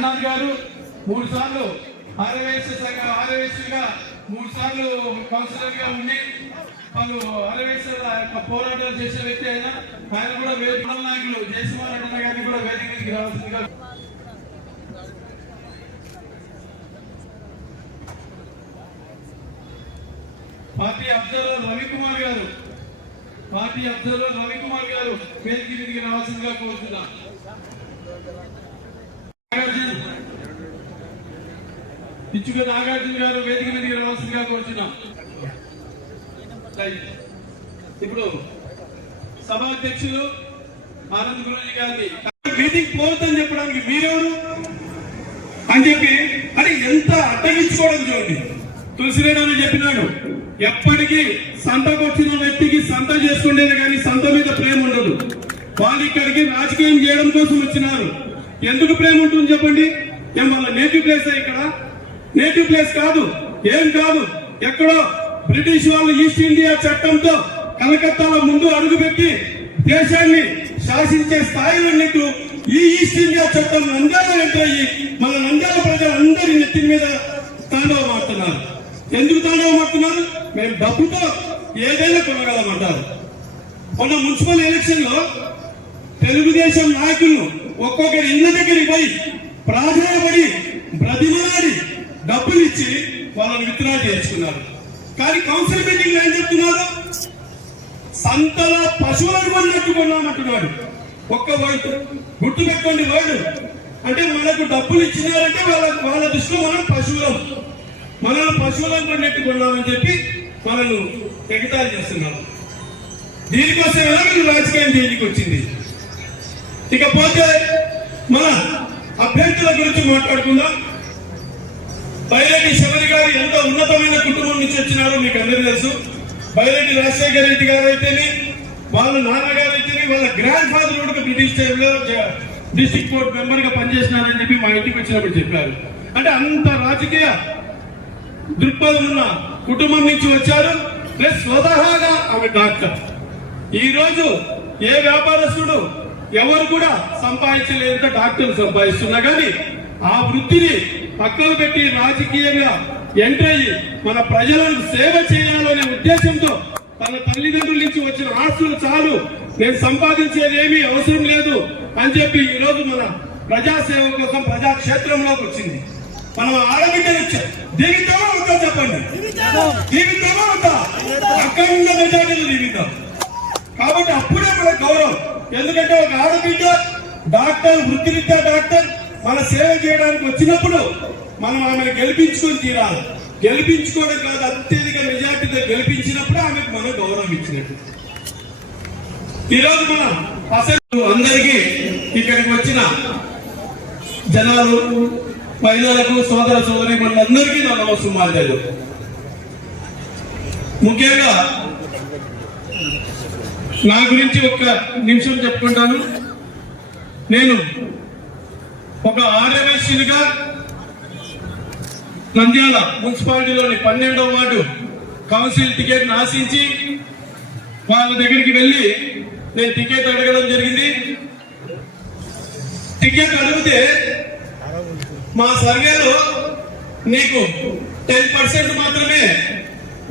అన్నాథ్ గారు మూడు సార్లు ఆర్యవేశ సంఘ ఆర్యవేశగా మూడు సార్లు కౌన్సిలర్గా ఉండి పలు ఆర్యవేశాల పోరాటాలు చేసే వ్యక్తి ఆయన ఆయన కూడా వేదిక నాయకులు. జయసుమార్ అన్న గారిని కూడా వేదిక మీదకి రావాల్సిందిగా పార్టీ అబ్జర్వర్ రవికుమార్ గారు పార్టీ అబ్జర్వర్ రవికుమార్ గారు వేదిక మీదకి రావాల్సిందిగా కోరుతున్నాం నాగార్జున ఇచ్చుకు నాగార్జున గారు వేదిక మీదకి రావాల్సిందిగా కోరుచున్నాం. ఇప్పుడు సభాధ్యక్షులు ఆనంద్ గురూజీ గారిని మీటింగ్ పోవద్దని చెప్పడానికి మీరెవరు? అని చెప్పి అని ఎంత అడ్డగించుకోవడం చూడండి. తులసిరెడ్డి అని చెప్పినాడు ఎప్పటికీ సంతకు వచ్చిన వ్యక్తికి సంత చేసుకునేది కానీ సంత మీద ప్రేమ ఉండదు. వాళ్ళు ఇక్కడికి రాజకీయం చేయడం కోసం వచ్చినారు. ఎందుకు ప్రేమ ఉంటుంది చెప్పండి? ఏం వాళ్ళ నేటివ్ ప్లేస్ ఇక్కడ. నేటివ్ ప్లేస్ కాదు ఏం కాదు ఎక్కడో బ్రిటిష్ వాళ్ళు ఈస్ట్ ఇండియా చట్టంతో కలకత్తాలో ముందు అడుగుపెట్టి దేశాన్ని శాసించే స్థాయిలో నీకు ఈ ఈస్ట్ ఇండియా చట్టం నంద్యాల ఎంటర్ అయ్యి మన నంద్యాల ప్రజలందరి నెత్తి మీద తాండవ ఆడుతున్నారు. ఎందుకు తాండవ ఆడుతున్నారు? మేము డబ్బుతో ఏదైనా కొనగలమంటారు. మొన్న మున్సిపల్ ఎలక్షన్లో తెలుగుదేశం నాయకులు ఒక్కొక్కరి ఇళ్ళ దగ్గరికి పోయి ప్రాధాన్యపడి బ్రతిమలాడి డబ్బులు ఇచ్చి వాళ్ళని విత్డ్రా చేయించుకున్నారు కానీ కౌన్సిల్ మీటింగ్లో ఏం చెప్తున్నారు? సంతల పశువులను కొన్నట్టు కొన్నామంటున్నాడు ఒక్క వర్డ్ గుర్తు పెట్టండి వర్డ్ అంటే మనకు డబ్బులు ఇచ్చినారంటే వాళ్ళ వాళ్ళ దృష్టిలో మనం పశువులం. మనల్ని పశువులను కొన్నట్టు కొన్నామని చెప్పి మనల్ని ఎగతాలు చేస్తున్నారు. దీనికోసం ఎలాగో రాజకీయం దీనికి వచ్చింది? ఇకపోతే మన అభ్యర్థుల గురించి మాట్లాడుకుందాం. బైరెడ్డి శబరి గారు ఎంతో ఉన్నతమైన కుటుంబం నుంచి వచ్చినారో మీకు అందరూ తెలుసు. బైరెడ్డి రాజశేఖర రెడ్డి గారు అయితేనే వాళ్ళ నాన్నగారు అయితేనే వాళ్ళ గ్రాండ్ ఫాదర్ కూడా బ్రిటిష్ టైంలో డిస్ట్రిక్ట్ బోర్డ్ మెంబర్గా పనిచేసినారని చెప్పి మా ఇంటికి వచ్చినప్పుడు చెప్పారు. అంటే అంత రాజకీయ దృక్పథం ఉన్న కుటుంబం నుంచి వచ్చారు. ప్లస్ స్వతహాగా ఆమె డాక్టర్. ఈ రోజు ఏ వ్యాపారస్తుడు ఎవరు కూడా సంపాదించలేదంటే డాక్టర్లు సంపాదిస్తున్నా కానీ ఆ వృత్తిని పక్కన పెట్టి రాజకీయంగా ఎంటర్ అయ్యి మన ప్రజలను సేవ చేయాలనే ఉద్దేశంతో తన తల్లిదండ్రుల నుంచి వచ్చిన ఆస్తులు చాలు. నేను సంపాదించేది ఏమీ అవసరం లేదు అని చెప్పి ఈ రోజు మన ప్రజాసేవ కోసం ప్రజాక్షేత్రంలోకి వచ్చింది. మనం ఆడబిడ్డలు దీవితామా అవుతా చెప్పండి. దీవితామా అవుతా అఖండ మెజార్టీలు దీవితాం కాబట్టి అప్పుడే మన గౌరవం. ఎందుకంటే ఒక ఆడబిడ్డ డాక్టర్ వృత్తిరీత్యా డాక్టర్ మన సేవ చేయడానికి వచ్చినప్పుడు మనం ఆమెను గెలిపించుకొని తీరాలి. గెలిపించుకోవడం కాదు అత్యధిక మెజార్టీతో గెలిపించినప్పుడు ఆమెకు మనం గౌరవం ఇచ్చినట్టు. ఈరోజు మనం అసలు అందరికీ ఇక్కడికి వచ్చిన జనాలు మహిళలకు సోదర సోదరి అందరికీ నా నమస్సుమార్యాలు ముఖ్యంగా నా గురించి ఒక్క నిమిషం చెప్పుకుంటాను. నేను ఒక ఆర్యవైశ్యునిగా నంద్యాల మున్సిపాలిటీలోని పన్నెండవ వార్డు కౌన్సిల్ టికెట్ ఆశించి వాళ్ళ దగ్గరికి వెళ్ళి నేను టికెట్ అడగడం జరిగింది. టికెట్ అడిగితే మా సర్వేలో నీకు టెన్ పర్సెంట్ మాత్రమే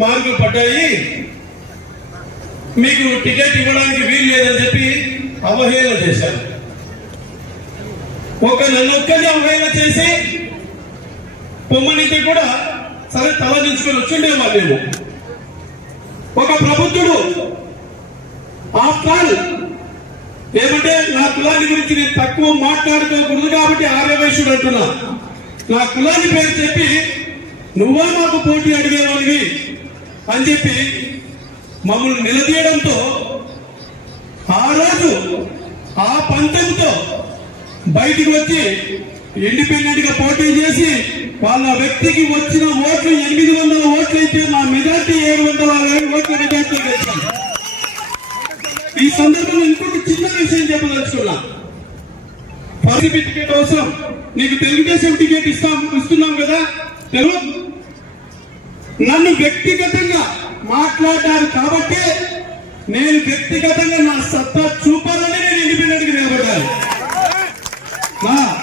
మార్కులు పడ్డాయి. మీకు టికెట్ ఇవ్వడానికి వీలు లేదని చెప్పి అవహేళన చేశారు. ఒక నన్ను అవహేళన చేసి పొమ్మనితే కూడా సరే తల దించుకొని వచ్చిండే మేము. ఒక ప్రభుత్వుడు ఆఫ్టర్ ఆల్ ఏమంటే నా కులాన్ని గురించి నేను తక్కువ మాట్లాడుకోకూడదు కాబట్టి ఆర్యవైశ్యుడు అంటున్నా. నా కులాన్ని పేరు చెప్పి నువ్వా మాకు పోటీ అడిగేవాడివి అని చెప్పి మమ్మల్ని నిలదీయడంతో ఆ రోజు ఆ పంతంతో బయటికి వచ్చి ఇండిపెండెంట్గా పోటీ చేసి వాళ్ళ వ్యక్తికి వచ్చిన ఓట్లు ఎనిమిది వందల ఓట్లు అయితే నా మెజార్టీ ఏడు వందల అరవై ఓట్ల మెజార్టీ గెలిచాను ఈ సందర్భంలో ఇంకొక చిన్న విషయం చెప్పదలుచుకున్నా. పరిస్థితి టికెట్ అవసరం నీకు తెలుగుదేశం టికెట్ ఇస్తాం ఇస్తున్నాం కదా? తెలుగు? నన్ను వ్యక్తిగతంగా మాట్లాడారు కాబట్టి నేను వ్యక్తిగతంగా నా సత్తా చూపాలని నేను ఇండిపెండెంట్గా నిలబడ్డాను. నా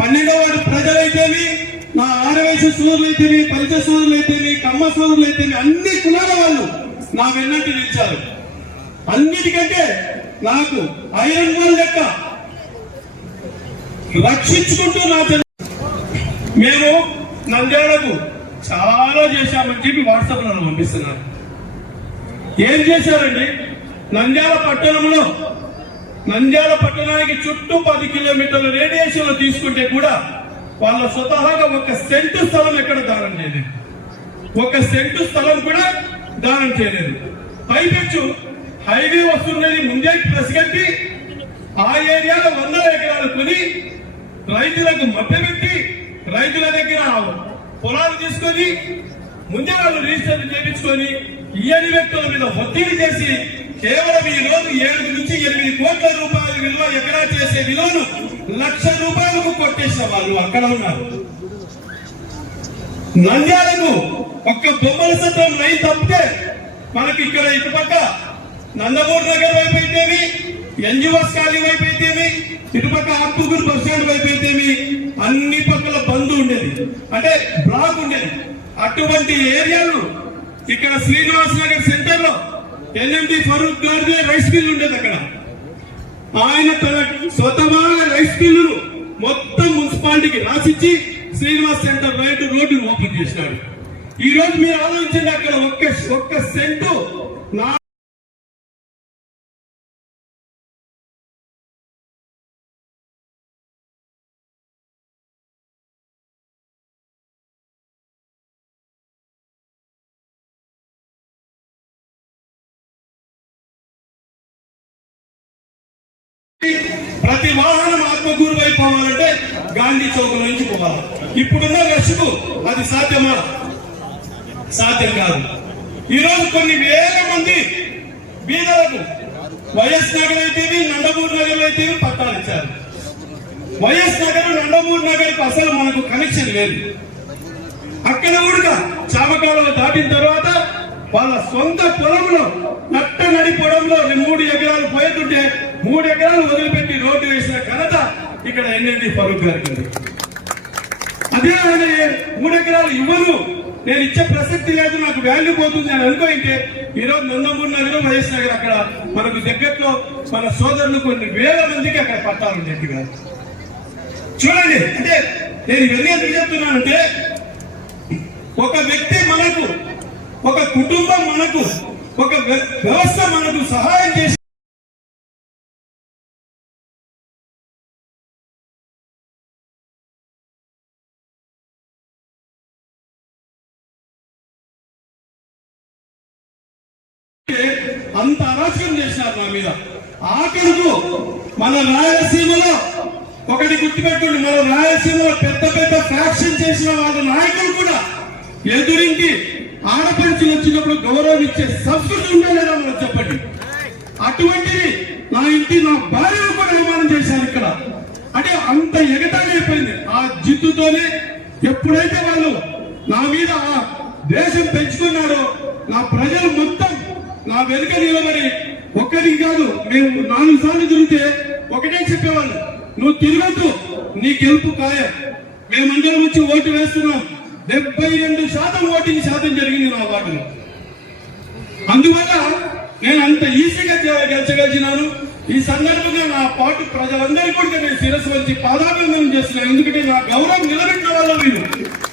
పన్నెండో వార్డు ప్రజలైతేవి నా ఆరవయసు సోదరులు అయితేమి పరిచయ సోదరులు అయితేమి కమ్మ సోదరులు అయితేమి అన్ని కులాల వాళ్ళు నా వెన్నట్టు నిలిచారు. అన్నిటికంటే నాకు ఐరన్ వాల్ లెక్క. రక్షించుకుంటూ నా తెలు- మేము నంద్యాలకు చాలా చేశామని చెప్పి వాట్సాప్ నన్ను పంపిస్తున్నారు. ఏం చేశారండి? నంద్యాల పట్టణంలో నంద్యాల పట్టణానికి చుట్టూ పది కిలోమీటర్ల రేడియేషన్లో తీసుకుంటే కూడా వాళ్ళ స్వతహాగా ఒక సెంటు స్థలం ఎక్కడ దానం చేయలేదు. ఒక సెంటు స్థలం కూడా దానం చేయలేదు. పైపెచ్చు హైవే వస్తున్నది ముందే పసిగట్టి ఆ ఏరియాలో వందల ఎకరాలు కొని రైతులకు మభ్యపెట్టి రైతుల దగ్గర పొలాలు తీసుకొని ముందే వాళ్ళు రిజిస్టర్ చేయించుకొని ఇయని వ్యక్తుల మీద ఒత్తిడి చేసి కేవలం ఈ రోజు ఏడు నుంచి ఎనిమిది కోట్ల రూపాయల విలువ ఎకరా చేసే విలువను లక్ష రూపాయలకు కొట్టేసిన వాళ్ళు అక్కడ ఉన్నారు. నంద్యాలకు ఒక్క బొమ్మల సత్రం నై తప్పితే మనకి ఇక్కడ ఇటుపక్క నందమూరు నగర్ వైపు అయితేమి ఎన్జిఓస్ ఖాళీ వైపు అయితేమి ఇటుపక్క ఆత్మకూరు బస్ స్టాండ్ వైపు అయితేమి అన్ని పక్కల బంద్ ఉండేది. అంటే బ్లాక్ ఉండేది. అటువంటి ఏరియాలు ఇక్కడ శ్రీనివాస్ నగర్ సెంటర్లో ఎన్ఎండి ఫరూక్ గారిదే రైస్ మిల్ ఉండేది అక్కడ. ఆయన తన స్వతహాగా రైస్ మిల్లును మొత్తం మున్సిపాలిటీకి రాసిచ్చి Srinivas centre right road open చేసినాడు. ఈ రోజు మీరు ఆలోచించండి అక్కడ ఒక్క ఒక్క సెంటు ప్రతి వాహనం ఆత్మకూరు వైపు పోవాలంటే గాంధీ చౌక్ నుంచి పోవాలి. ఇప్పుడున్న రష్కు అది సాధ్యమా? సాధ్యం కాదు. ఈ రోజు కొన్ని వేల మంది బీదలకు వైఎస్ నగర్ అయితేవి నందమూరు నగర్ అయితేవి పట్టాలు ఇచ్చారు. వైఎస్ నగర్ నందమూరు నగర్కి అసలు మనకు కనెక్షన్ లేదు. అక్కడ కూడా చామకాలం దాటిన తర్వాత వాళ్ళ సొంత పొలంలో నట్ట నడి పొలంలో మూడు ఎకరాలు పోయేటుంటే మూడు ఎకరాలు వదిలిపెట్టి రోడ్డు వేసిన ఘనత ఇక్కడ ఎన్ఎండి ఫరూక్ గారికి అదే ఆయన మూడు ఎకరాలు ఇవ్వను నేను ఇచ్చే ప్రసక్తి లేదు నాకు వాల్యూ పోతుంది అని అనుకోయింటే ఈ రోజు నందమూరు నగరం వైఎస్ నగర్ అక్కడ మనకు దగ్గరలో మన సోదరులు కొన్ని వేల మందికి అక్కడ పట్టాలు ఉండేది చూడండి అంటే నేను ఇవన్నీ ఎందుకు చెప్తున్నానంటే ఒక వ్యక్తి మనకు ఒక కుటుంబం మనకు ఒక వ్య- వ్యవస్థ మనకు సహాయం చేసి అంత అరాచకం చేశారు మా మీద. ఆఖరుకు మన రాయలసీమలో ఒకటి గుర్తుపెట్టుకోండి మన రాయలసీమలో పెద్ద పెద్ద ఫ్యాక్షన్ చేసిన వాళ్ళ నాయకులు కూడా ఎదురింటి ఆడపడుచులు వచ్చినప్పుడు గౌరవం ఇచ్చే సంస్కృతి ఉందా మనం చెప్పండి? అటువంటిది నా ఇంటి నా భార్యను కూడా అవమానం చేశారు ఇక్కడ. అంటే అంత ఎగతాళి అయిపోయింది. ఆ జిత్తుతోనే ఎప్పుడైతే వాళ్ళు నా మీద ఆ దేశం పెంచుకున్నాడో నా ప్రజలు మొత్తం నా వెనుక నిలబడి ఒక్కరికి కాదు మేము నాలుగు సార్లు తిరిగితే ఒకటే చెప్పేవాళ్ళు. నువ్వు తిరగద్దు నీ గెలుపు ఖాయం. మేమందరం వచ్చి ఓటు వేస్తున్నాం. డెబ్బై రెండు శాతం ఓటింగ్ శాతం జరిగింది నా వార్డులో. అందువల్ల నేను అంత ఈజీగా గె- గెలిచగలిగినాను. ఈ సందర్భంగా నా పాటు ప్రజలందరికీ కూడా నేను శిరస్సు వచ్చి పాదాభివందనం చేస్తున్నాను. ఎందుకంటే నా గౌరవం నిలబెట్టిన వాళ్ళు మీరు.